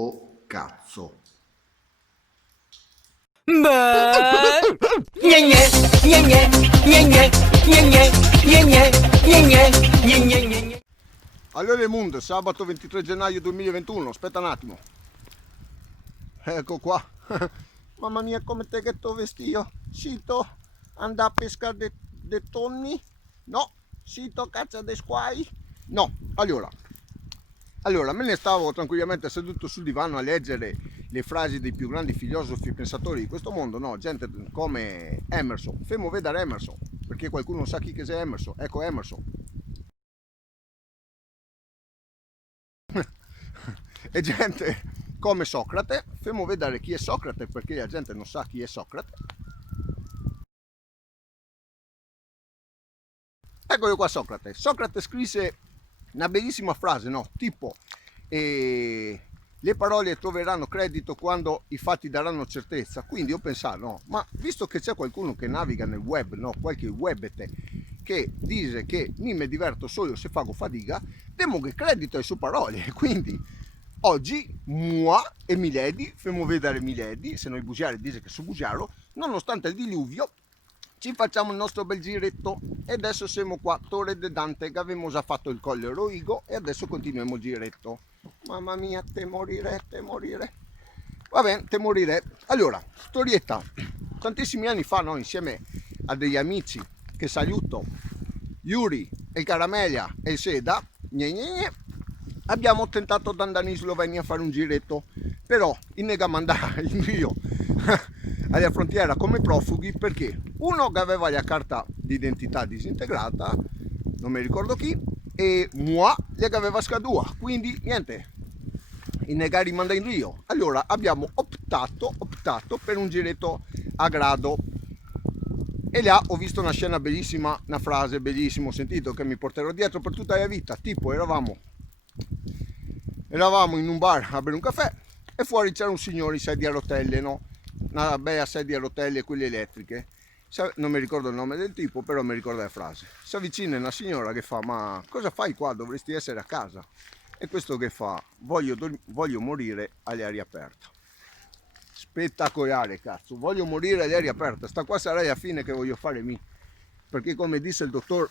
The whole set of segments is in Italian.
o cazzo. Allora il mondo, sabato 23 gennaio 2021, aspetta un attimo. Ecco qua. Mamma mia, come te che t'ho vestito? Sito, andà a pescare de tonni? No. Sito, caccia de squai? No. Allora, me ne stavo tranquillamente seduto sul divano a leggere le frasi dei più grandi filosofi e pensatori di questo mondo, no? Gente come Emerson. Fermo vedere Emerson, perché qualcuno sa chi che sia Emerson. Ecco Emerson. E gente come Socrate. Fermo vedere chi è Socrate, perché la gente non sa chi è Socrate. Eccolo qua Socrate. Socrate scrisse una bellissima frase, no? Tipo, le parole troveranno credito quando i fatti daranno certezza. Quindi io pensavo, no, ma visto che c'è qualcuno che naviga nel web, no, qualche webete che dice che mi diverto solo se fago fatica, devo che credito alle sue parole. Quindi oggi moi e Milady, fermo vedere Milady, se noi bugiare dice che su bugiaro, nonostante il diluvio, ci facciamo il nostro bel giretto e adesso siamo qua, Torre de Dante, che avevamo già fatto il Colle Roigo e adesso continuiamo il giretto. Mamma mia, te morire. Va bene, te morire. Allora, storietta. Tantissimi anni fa, no, insieme a degli amici che saluto, Yuri, il Caramella e il Seda, abbiamo tentato di andare in Slovenia a fare un giretto, però in nega mandare in Rio alla frontiera come profughi perché uno che aveva la carta d'identità disintegrata, non mi ricordo chi, e moi che aveva scadua, quindi niente, in negare manda in Rio. Allora abbiamo optato per un giretto a grado e là ho visto una scena bellissima, una frase bellissima, ho sentito che mi porterò dietro per tutta la vita, tipo eravamo in un bar a bere un caffè e fuori c'era un signore in sedia a rotelle, no? Una bella sedia a rotelle, quelle elettriche. Non mi ricordo il nome del tipo, però mi ricordo la frase. Si avvicina una signora che fa: ma cosa fai qua? Dovresti essere a casa. E questo che fa: voglio morire all'aria aperta. Spettacolare, cazzo, voglio morire all'aria aperta. Sta qua sarà la fine che voglio fare mi. Perché come disse il dottor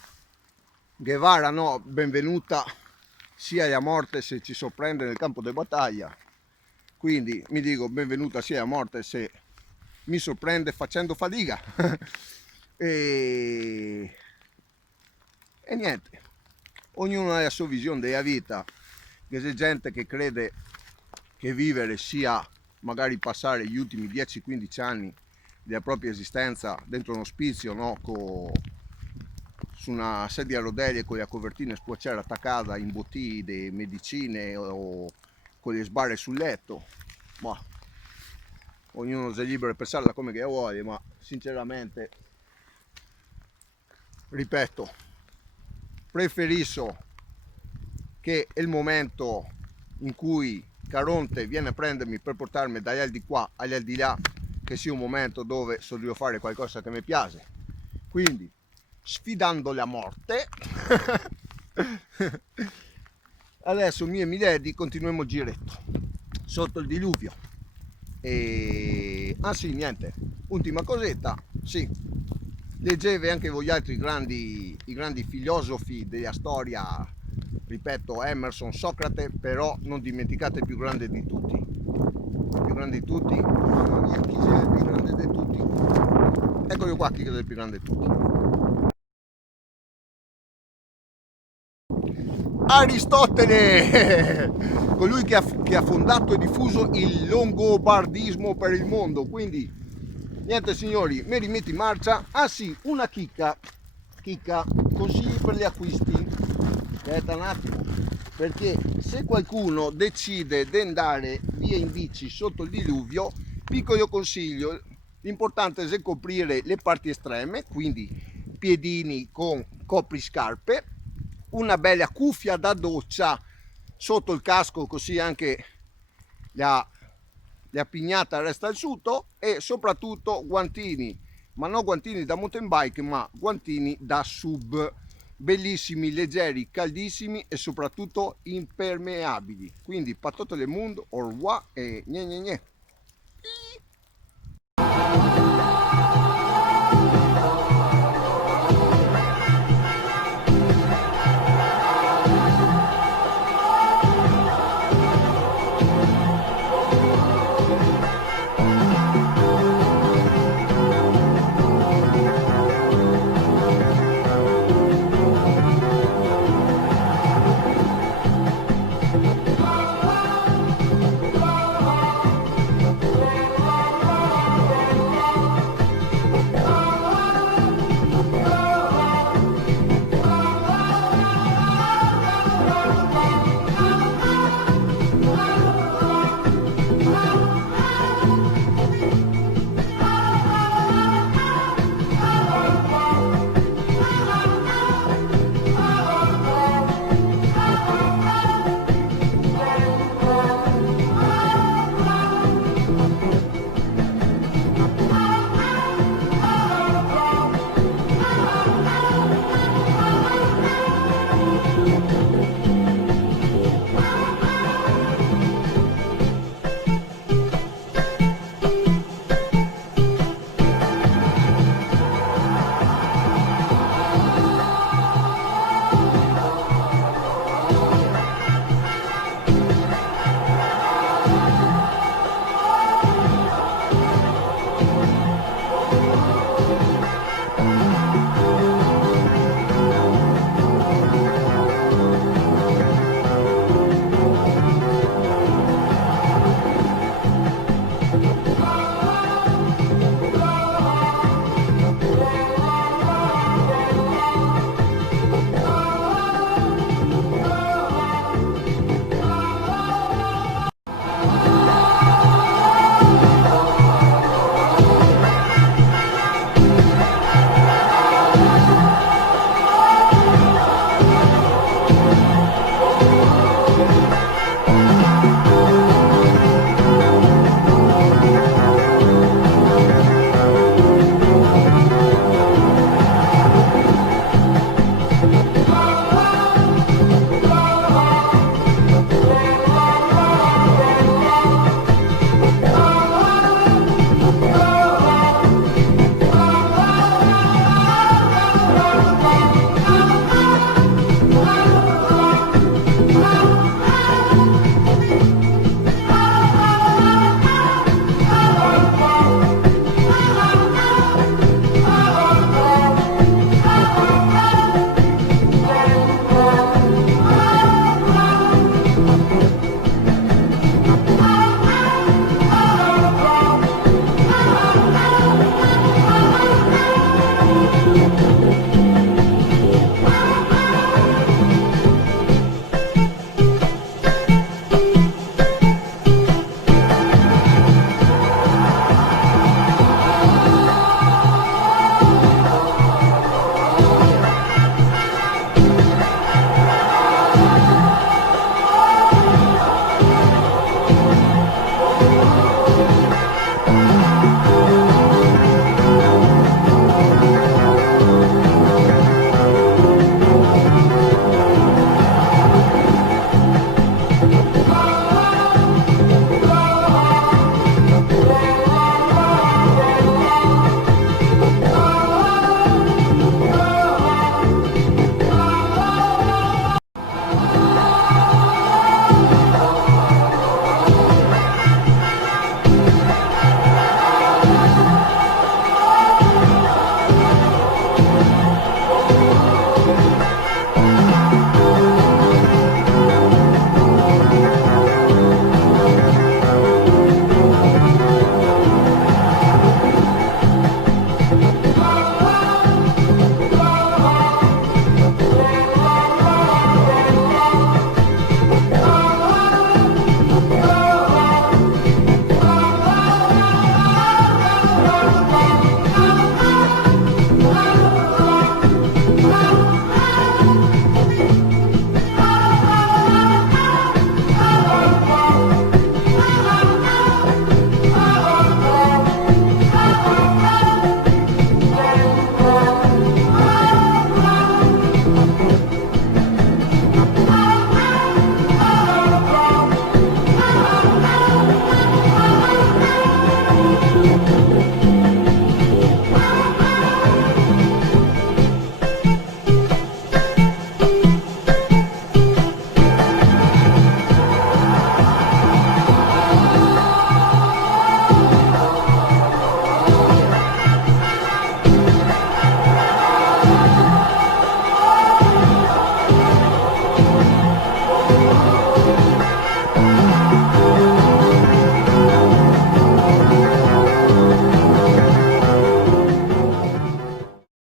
Guevara, no, benvenuta sia la morte se ci sorprende nel campo di battaglia. Quindi mi dico benvenuta sia la morte se mi sorprende facendo fatica. e niente, ognuno ha la sua visione della vita. C'è gente che crede che vivere sia magari passare gli ultimi 10-15 anni della propria esistenza dentro un ospizio, no? Su una sedia a rotelle con la copertina squarciata attaccata in bottiglie di medicine o con le sbarre sul letto. Ma ognuno è libero di pensarla come che vuole, ma sinceramente, ripeto, preferisco che il momento in cui Caronte viene a prendermi per portarmi dagli al di qua agli al di là, che sia un momento dove so devo fare qualcosa che mi piace. Quindi, sfidando la morte, adesso mio e Milady continuiamo il giretto sotto il diluvio. Ah sì, niente, ultima cosetta, sì, leggevi anche voi altri i grandi filosofi della storia, ripeto, Emerson, Socrate, però non dimenticate il più grande di tutti. Il più grande di tutti, mamma mia, chi è il più grande di tutti? Eccolo qua, chi è il più grande di tutti. Aristotele, colui che ha fondato e diffuso il longobardismo per il mondo. Quindi niente signori, mi rimetti in marcia. Ah sì, una chicca, consigli per gli acquisti. Aspetta un attimo, perché se qualcuno decide di andare via in bici sotto il diluvio, piccolo consiglio, l'importante è coprire le parti estreme, quindi piedini con copriscarpe, una bella cuffia da doccia sotto il casco, così anche la pignata resta al suto, e soprattutto guantini, ma non guantini da mountain bike, ma guantini da sub, bellissimi, leggeri, caldissimi e soprattutto impermeabili. Quindi patotto le mondo, au revoir e gne gne gne.